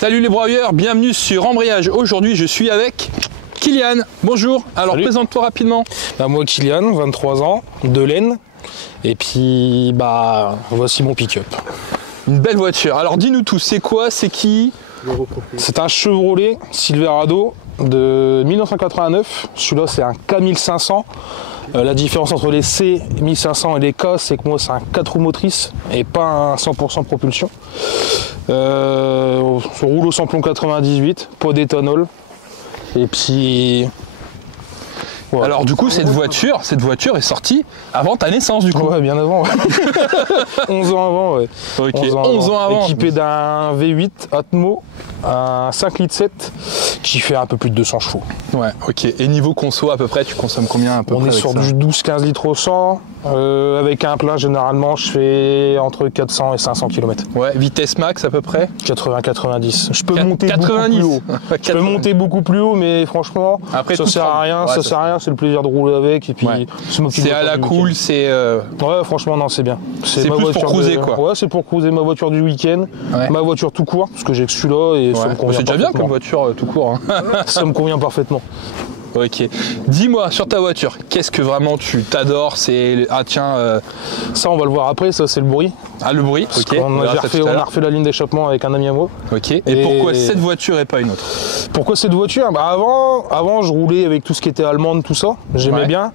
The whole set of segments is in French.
Salut les broyeurs, bienvenue sur Embrayage. Aujourd'hui je suis avec Kylian. Bonjour, alors présente-toi rapidement. Moi Kylian, 23 ans, de l'Aisne. Et puis voici mon pick-up. Une belle voiture. Alors dis-nous tout, c'est quoi, c'est qui? C'est un Chevrolet Silverado de 1989. Celui-là c'est un K1500. La différence entre les C1500 et les K, c'est que moi c'est un 4 roues motrices et pas un 100% propulsion. On roule au samplon 98, pas d'éthanol. Et puis... Voilà. Alors du coup cette voiture est sortie avant ta naissance du coup. Ouais, bien avant. Ouais. 11 ans avant, ouais. Ok, 11 ans avant. Équipé d'un V8 Atmo, un 5 litres 7 qui fait un peu plus de 200 chevaux. Ouais, ok. Et niveau conso à peu près, tu consommes combien à peu près? On est sur du 12-15 litres au 100. Avec un plein, généralement, je fais entre 400 et 500 km. Ouais, vitesse max à peu près 80-90. Je peux monter 90. beaucoup plus haut. Je peux monter beaucoup plus haut, mais franchement, après, ça sert à rien. Ouais, ça sert à rien, c'est le plaisir de rouler avec. Et puis, c'est à la cool, c'est. Ouais, franchement, non, c'est bien. C'est plus pour cruiser, quoi. Ouais, c'est pour cruiser ma voiture du week-end, ma voiture tout court, parce que j'ai que celui-là et ça me convient. C'est déjà bien comme voiture tout court. Hein. Ça me convient parfaitement. Ok. Dis-moi sur ta voiture, qu'est-ce que vraiment tu t'adores? C'est ça on va le voir après, ça c'est le bruit. Ah le bruit, parce ok. On a refait la ligne d'échappement avec un ami à moi. Ok. Et pourquoi cette voiture et pas une autre? Pourquoi cette voiture? Avant je roulais avec tout ce qui était allemande, tout ça. J'aimais bien.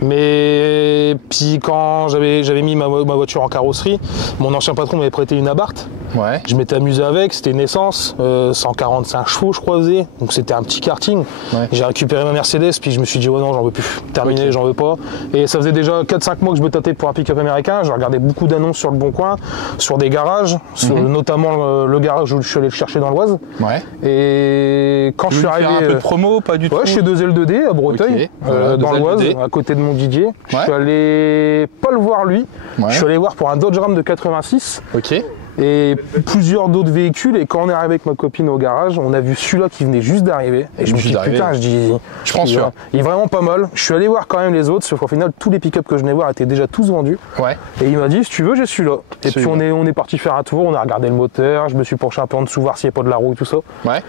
Mais puis quand j'avais mis ma voiture en carrosserie, mon ancien patron m'avait prêté une Abarth. Ouais. Je m'étais amusé avec, c'était une essence, 145 chevaux je croisais, donc c'était un petit karting. Ouais. J'ai récupéré ma Mercedes, puis je me suis dit ouais non j'en veux plus, terminé, j'en veux pas. Et ça faisait déjà 4-5 mois que je me tâtais pour un pick-up américain, je regardais beaucoup d'annonces sur le Bon Coin, sur des garages, notamment le garage où je suis allé le chercher dans l'Oise. Ouais. Et quand je suis arrivé... un peu de promo, pas du tout? Ouais, chez 2L2D à Breteuil, dans l'Oise, à côté de Montdidier. Je suis allé pas le voir lui, je suis allé voir pour un Dodge Ram de 86. Ok. Et plusieurs d'autres véhicules, et quand on est arrivé avec ma copine au garage, on a vu celui-là qui venait juste d'arriver, et je me suis dit putain, je prends celui-là. Il est vraiment pas mal. Je suis allé voir quand même les autres, sauf qu'au final tous les pick-up que je venais voir étaient déjà tous vendus. Ouais. Et il m'a dit si tu veux j'ai celui-là. Et puis on est parti faire un tour, on a regardé le moteur, je me suis penché un peu en dessous voir s'il n'y a pas de la roue et tout ça. Ouais.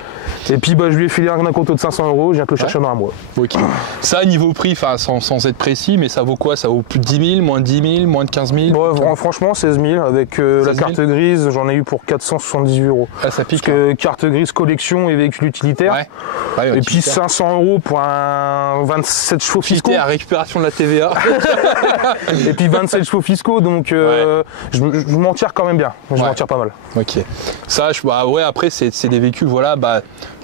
Et puis je lui ai filé un compte de 500 €, je viens que le chercher dans un mois. Ok. Ça niveau prix, sans être précis, mais ça vaut quoi? Ça vaut plus de 10 000, moins de 10 000, moins de 15 000? Ouais, franchement 16 000 avec 16 000. La carte grise. J'en ai eu pour 478 €. Ah, ça pique. Parce que carte grise collection et véhicule utilitaire. Ouais, et puis 500 € pour un 27 chevaux fiscaux. À récupération de la TVA. Et puis 27 chevaux fiscaux, donc je m'en tire quand même bien. Je m'en tire pas mal. Ok. Ça, après c'est des véhicules,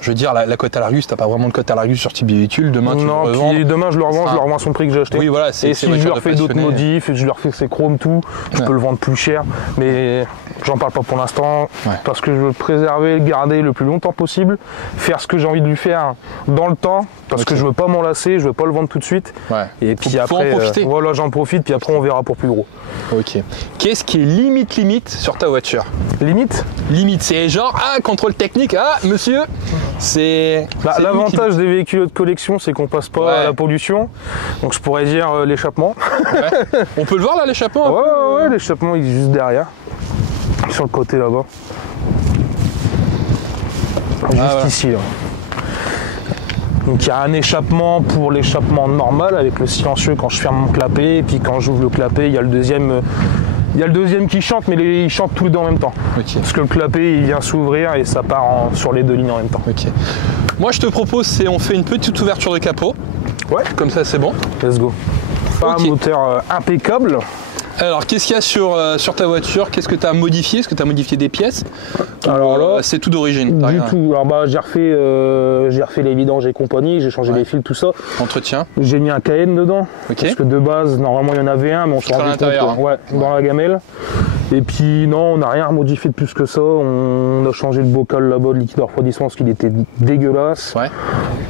je veux dire, la cote à l'Argus, t'as pas vraiment de cote à l'Argus sur ce type de véhicule. Demain, tu le revends. Puis demain, je le revends, je le revends à son prix que j'ai acheté. Oui, voilà. Et si je lui refais d'autres modifs, et je lui refais ses chromes, tout, je peux le vendre plus cher. Mais j'en parle pas pour l'instant, parce que je veux le préserver, le garder le plus longtemps possible, faire ce que j'ai envie de lui faire dans le temps, parce que je veux pas m'en lasser, je veux pas le vendre tout de suite. Et puis après, voilà, j'en profite, puis après on verra pour plus gros. Ok. Qu'est-ce qui est limite sur ta voiture? Limite, c'est genre, contrôle technique, monsieur, c'est... L'avantage des véhicules de collection, c'est qu'on passe pas à la pollution, donc je pourrais dire l'échappement. On peut le voir là, l'échappement? Ouais, l'échappement il est juste derrière, sur le côté là-bas. Juste ici là. Donc il y a un échappement pour l'échappement normal avec le silencieux quand je ferme mon clapet, et puis quand j'ouvre le clapet, il y a le deuxième. Il y a le deuxième qui chante, mais ils chantent tous les deux en même temps. Okay. Parce que le clapet il vient s'ouvrir et ça part sur les deux lignes en même temps. Okay. Moi je te propose, on fait une petite ouverture de capot. Ouais. Comme ça c'est bon. Let's go. Un moteur impeccable. Alors qu'est-ce qu'il y a sur ta voiture? Qu'est-ce que tu as modifié? Est-ce que tu as modifié des pièces? Alors là, c'est tout d'origine. Du tout. Alors j'ai refait les vidanges et compagnie, j'ai changé les fils, tout ça. Entretien. J'ai mis un KN dedans. Parce que de base, normalement il y en avait un, mais on s'est rendu compte dans la gamelle. Et puis non, on n'a rien modifié de plus que ça. On a changé le bocal là-bas de liquide de refroidissement parce qu'il était dégueulasse.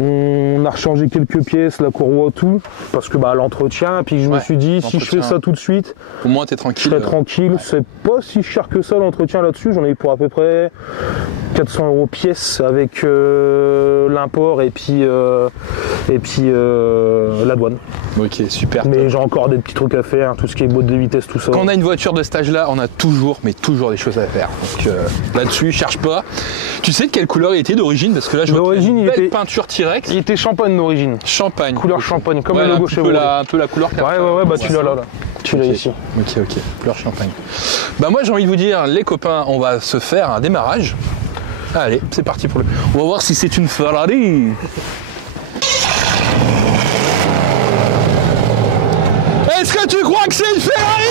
On a rechangé quelques pièces, la courroie, tout, parce que bah, l'entretien, puis je me suis dit, si je fais ça tout de suite, au moins t'es tranquille. Je serai tranquille, c'est pas si cher que ça l'entretien là-dessus, j'en ai eu pour à peu près 400 € pièce avec l'import et puis la douane. Ok, super. Mais j'ai encore des petits trucs à faire, tout ce qui est boîte de vitesse, tout ça. Quand on a une voiture de stage là, on a toujours des choses à faire. Donc là-dessus, cherche pas. Tu sais de quelle couleur il était d'origine? Parce que là, je vois une belle peinture T-Rex. Il était champagne d'origine. Champagne. Couleur champagne, comme le logo chez vous. Un peu la couleur. Ouais, bah tu l'as là. Tu l'as ici. Ok, couleur champagne. Bah moi, j'ai envie de vous dire, les copains, on va se faire un démarrage. Allez, c'est parti pour le... On va voir si c'est une Ferrari. Est-ce que tu crois que c'est une Ferrari?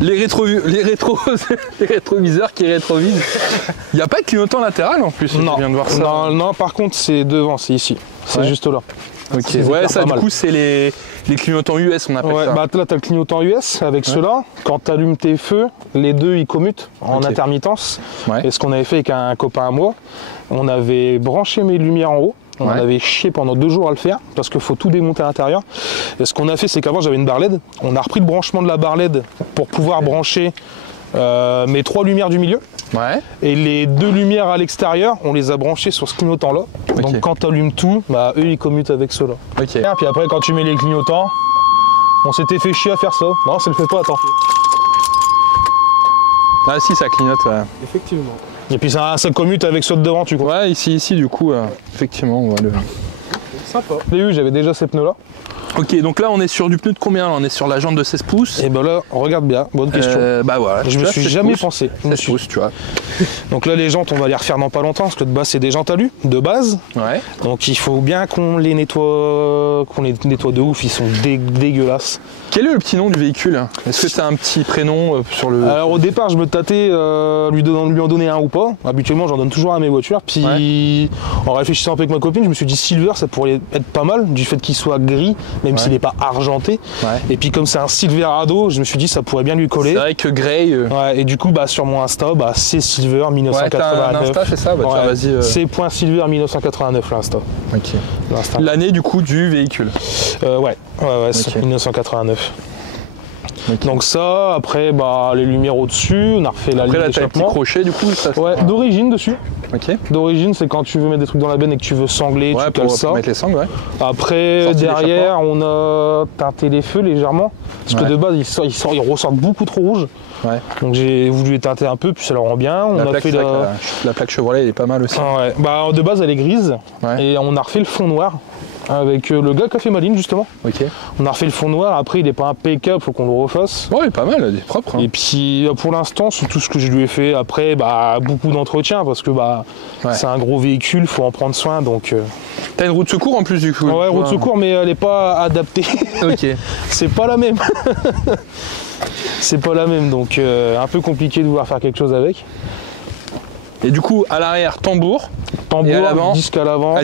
Les rétroviseurs qui rétrovisent. Il n'y a pas de clignotant latéral en plus. Non, je viens de voir ça. Non, par contre c'est devant, c'est ici. C'est juste là. Ok, ouais, ça du coup c'est les clignotants US, on appelle ça. Bah là t'as le clignotant US avec ceux-là. Quand tu allumes tes feux, les deux ils commutent en intermittence. Et ce qu'on avait fait avec un copain à moi, on avait branché mes lumières en haut. On avait chié pendant 2 jours à le faire parce qu'il faut tout démonter à l'intérieur. Et ce qu'on a fait, c'est qu'avant j'avais une barre LED. On a repris le branchement de la barre LED pour pouvoir brancher mes 3 lumières du milieu. Et les 2 lumières à l'extérieur, on les a branchées sur ce clignotant là. Donc quand tu allumes tout, bah, eux ils commutent avec ceux-là. Et puis après quand tu mets les clignotants, on s'était fait chier à faire ça. Non, ça le fait pas, attends. Ah si, ça clignote. Effectivement. Et puis ça commute avec ceux de devant, tu crois. Ouais, ici du coup, effectivement, on va le... Sympa. J'avais déjà ces pneus là. Ok, donc là on est sur du pneu de combien là? On est sur la jante de 16 pouces. Et ben là, regarde bien, bonne question. Bah voilà. Je me suis jamais pensé. 16 pouces, tu vois. Donc là les jantes, on va les refaire dans pas longtemps parce que de base c'est des jantes alu, de base. Donc il faut bien qu'on les nettoie de ouf, ils sont dégueulasses. Quel est le petit nom du véhicule? Est-ce que tu as un petit prénom sur le... Alors au départ je me tâtais lui en donner un ou pas. Habituellement j'en donne toujours à mes voitures. Puis en réfléchissant un peu avec ma copine, je me suis dit Silver ça pourrait être pas mal du fait qu'il soit gris, même s'il n'est pas argenté. Et puis comme c'est un Silverado, je me suis dit ça pourrait bien lui coller. C'est vrai que Grey... et du coup sur mon Insta, c'est Silver 1989. Ouais, t'as un Insta, c'est ça? Vas-y. C'est .silver 1989 l'Insta. L'année du coup du véhicule. C'est 1989. Donc ça, après les lumières au-dessus, on a refait la ligne d'échappement. Après là t'as un petit crochet du coup d'origine dessus. D'origine c'est quand tu veux mettre des trucs dans la benne et que tu veux sangler, tu cales ça. Pour mettre les sangles, Après derrière on a teinté les feux légèrement. Parce que de base ils ressortent beaucoup trop rouges. Donc j'ai voulu les teinter un peu, puis ça leur rend bien. La plaque Chevrolet elle est pas mal aussi. De base elle est grise. Et on a refait le fond noir. Avec le gars qui a fait ma ligne justement. On a refait le fond noir, après il n'est pas impeccable, faut qu'on le refasse. Il est pas mal, il est propre. Et puis pour l'instant c'est tout ce que je lui ai fait. Après beaucoup d'entretien parce que c'est un gros véhicule, faut en prendre soin donc. T'as une roue de secours en plus du coup. Ouais, roue de secours mais elle n'est pas adaptée. C'est pas la même. C'est pas la même donc un peu compliqué de vouloir faire quelque chose avec. Et du coup, à l'arrière, tambour et à l'avant, disque à l'avant.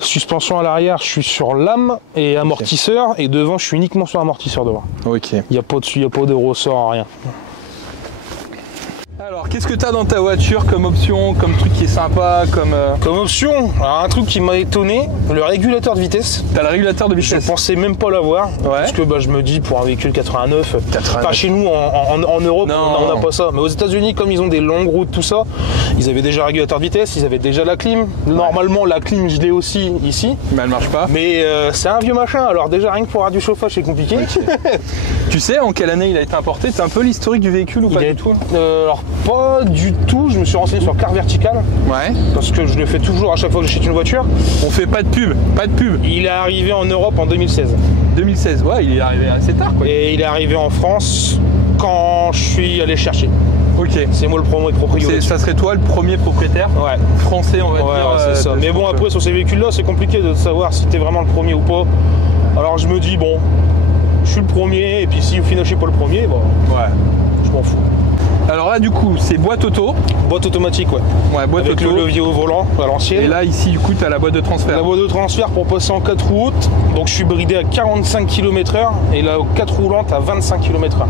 Suspension à l'arrière, je suis sur lame et amortisseur. Et devant, je suis uniquement sur amortisseur devant. Il n'y a pas dessus, il n'y a pas de ressort, rien. Alors, qu'est-ce que tu as dans ta voiture comme option, comme truc qui est sympa, comme option, alors, un truc qui m'a étonné, le régulateur de vitesse. T'as le régulateur de vitesse? Je pensais même pas l'avoir, parce que je me dis pour un véhicule 89, pas chez nous en Europe, on n'a pas ça. Mais aux États-Unis, comme ils ont des longues routes, tout ça, ils avaient déjà le régulateur de vitesse, ils avaient déjà la clim. Normalement, la clim, je l'ai aussi ici. Mais elle marche pas. Mais c'est un vieux machin, alors déjà rien que pour avoir du chauffage, c'est compliqué. Tu sais en quelle année il a été importé? C'est un peu l'historique du véhicule ou pas du tout? Alors pas du tout, je me suis renseigné sur Car Vertical. Parce que je le fais toujours à chaque fois que j'achète une voiture. On fait pas de pub, Il est arrivé en Europe en 2016. 2016, il est arrivé assez tard quoi. Et il est arrivé en France quand je suis allé chercher. C'est moi le premier propriétaire. Ça serait toi le premier propriétaire français on va dire. C'est ça. Mais bon après sur ces véhicules là c'est compliqué de savoir si t'es vraiment le premier ou pas. Alors je me dis je suis le premier et puis si au final je suis pas le premier, je m'en fous. Alors là du coup c'est boîte auto. Boîte automatique boîte avec auto. Le levier au volant à l'ancienne. Et là ici du coup tu as la boîte de transfert. La boîte de transfert pour passer en 4 roues hautes. Donc je suis bridé à 45 km/h et là aux 4 roulantes à 25 km/h.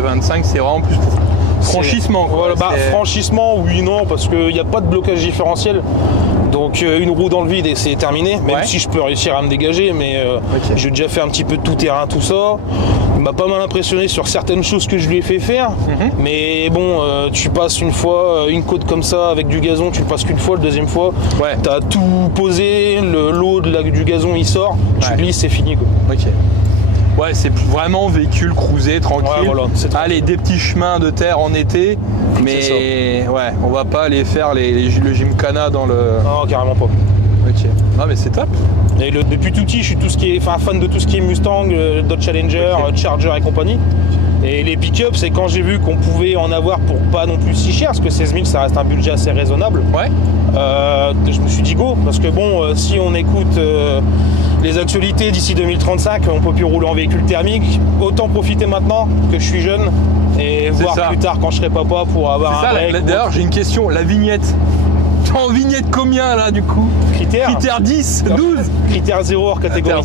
25 c'est vraiment plus pour Franchissement quoi. Voilà, franchissement, oui, non, parce qu'il n'y a pas de blocage différentiel. Donc une roue dans le vide et c'est terminé, même si je peux réussir à me dégager, mais j'ai déjà fait un petit peu de tout terrain, tout ça. Il m'a pas mal impressionné sur certaines choses que je lui ai fait faire, mais bon, tu passes une fois une côte comme ça avec du gazon, tu le passes qu'une fois, la deuxième fois, tu as tout posé, l'eau du gazon il sort, tu glisses, c'est fini quoi. Ouais, c'est vraiment véhicule cruisé, tranquille. Voilà, allez, des petits chemins de terre en été, mais ouais, on va pas aller faire le gymkhana dans le... Non, carrément pas. Ah mais c'est top. Et depuis tout petit, je suis fan de tout ce qui est Mustang, Dodge Challenger, Charger et compagnie. Et les pick-up, c'est quand j'ai vu qu'on pouvait en avoir pour pas non plus si cher, parce que 16 000 ça reste un budget assez raisonnable. Je me suis dit go, parce que bon, si on écoute les actualités d'ici 2035, on peut plus rouler en véhicule thermique. Autant profiter maintenant que je suis jeune et voir plus tard quand je serai papa pour avoir un break. D'ailleurs, j'ai une question, la vignette. T'es en vignette combien là du coup? Critère 10, 12? Critère 0 hors catégorie.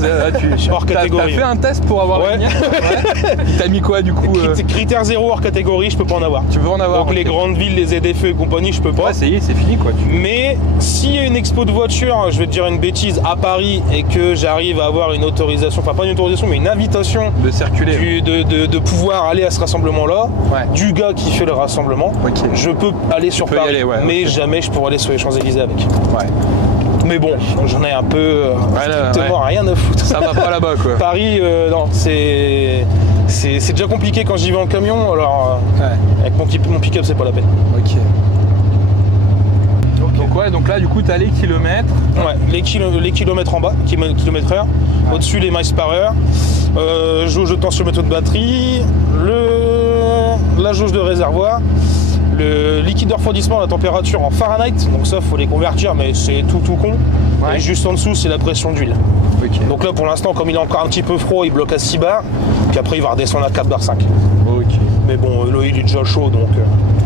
Hors catégorie. T'as fait un test pour avoir la vignette? T'as mis quoi du coup? Critère 0 hors catégorie, je peux pas en avoir. Tu peux en avoir? Donc les grandes villes, les ZFE et compagnie, je peux pas. Ça y est, c'est fini quoi. Mais s'il y a une expo de voiture, je vais te dire une bêtise, à Paris et que j'arrive à avoir une autorisation, enfin pas une autorisation mais une invitation de circuler, de pouvoir aller à ce rassemblement là, du gars qui fait le rassemblement, je peux aller sur Paris, mais jamais je pourrais aller sur les Champs-Élysées avec. Mais bon, j'en ai un peu rien à foutre. Ça va pas là-bas quoi. Paris, non, c'est déjà compliqué quand j'y vais en camion, alors avec mon pick-up c'est pas la peine. Donc là du coup t'as les kilomètres. Les kilomètres en bas, kilomètres heure. Au-dessus les miles par heure. Jauge de tensiomètre de batterie, la jauge de réservoir. Le liquide de refroidissement, la température en Fahrenheit, donc ça faut les convertir mais c'est tout con. Et juste en dessous c'est la pression d'huile. Donc là pour l'instant comme il est encore un petit peu froid, il bloque à 6 bars, puis après il va redescendre à 4 bars 5. Mais bon là il est déjà chaud donc...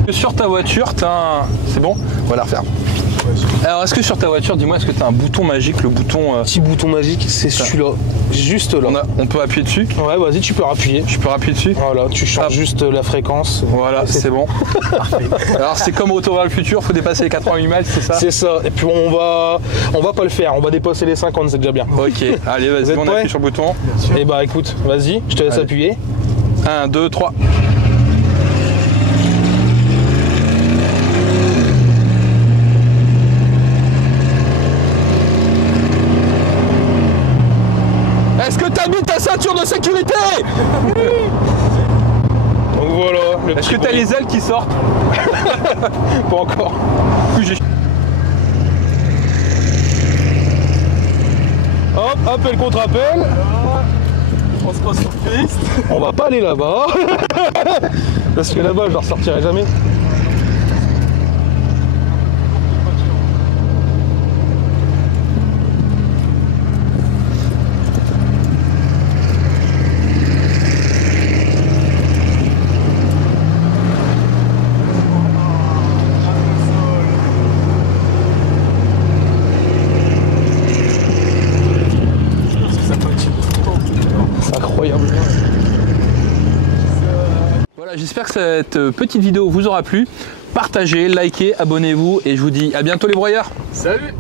Sur ta voiture t'as un... C'est bon? On va la refaire. Alors est-ce que sur ta voiture, dis-moi, est-ce que tu as un bouton magique, le bouton... Petit bouton magique, c'est celui-là, juste là. On peut appuyer dessus? Ouais, vas-y, tu peux appuyer. Je peux appuyer dessus? Voilà, tu changes juste la fréquence. Voilà, c'est bon. Parfait. Alors c'est comme Retour vers le futur, faut dépasser les 88 miles, c'est ça? C'est ça, et puis on va pas le faire, on va dépasser les 50, c'est déjà bien. Ok, allez, vas-y, on appuie sur le bouton. Et bah écoute, vas-y, je te laisse appuyer. 1, 2, 3. Est-ce que t'as mis ta ceinture de sécurité? Donc voilà. Est-ce que t'as les ailes qui sortent? Pas encore. Hop, appel contre appel. On se passe sur piste. On va pas aller là-bas. Parce que là-bas, je ne ressortirai jamais. Voilà, j'espère que cette petite vidéo vous aura plu. Partagez, likez, abonnez-vous et je vous dis à bientôt les broyeurs. Salut!